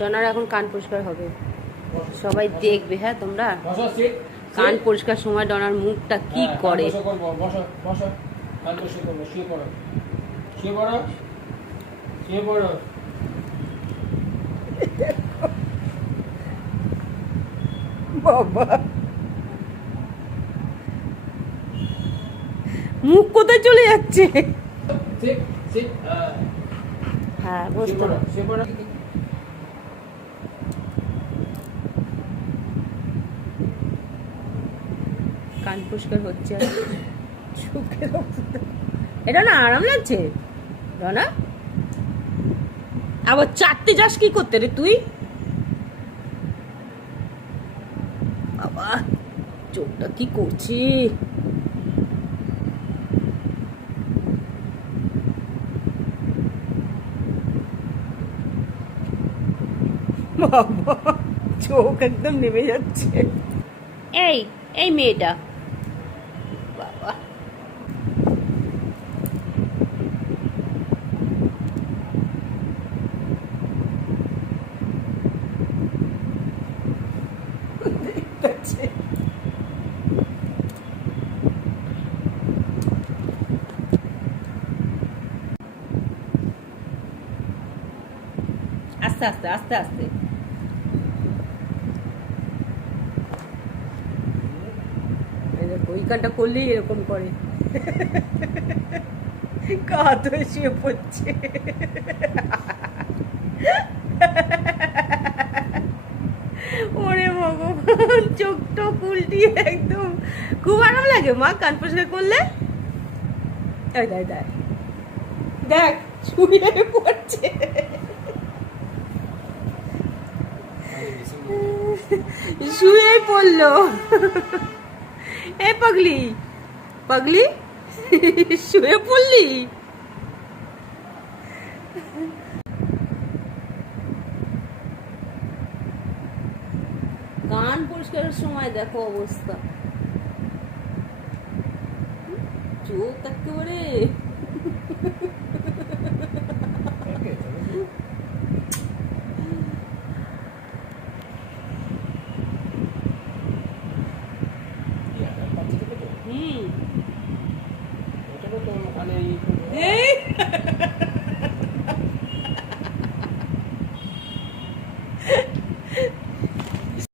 Donner এখন কান পরিষ্কার হবে, সবাই দেখবে। হ্যাঁ তোমরা কান পরিষ্কার সময় ডনার মুখটা কি করে। বাবা মুখ কোথায় চলে যাচ্ছে। হ্যাঁ বুঝতে কান পরিষ্কার হচ্ছে। এটা না আরাম লাগছে না। আবার চারটে যাস কি করতে রে তুই। বাবা চোখটা কি করছি। বাবা চোখ একদম নেমে যাচ্ছে। এই এই মেয়েটা বাবা আস্তে আস্তে আস্তে আস্তে। ওই কানটা করলেই এরকম করে, কাত হয়ে শুয়ে পড়ছে। ওরে ভগবান চোখ টোক উল্টিয়ে একদম খুব আরাম লাগে মা কান পরিষ্কার করলে। দেখ দেখ শুয়ে পড়ছে। শুয়ে পড়লো। এ পাগলি পাগলি শুয়ে পড়লি। কান পরিষ্কারের সময় দেখো অবস্থা, চোখ একেবারে। এই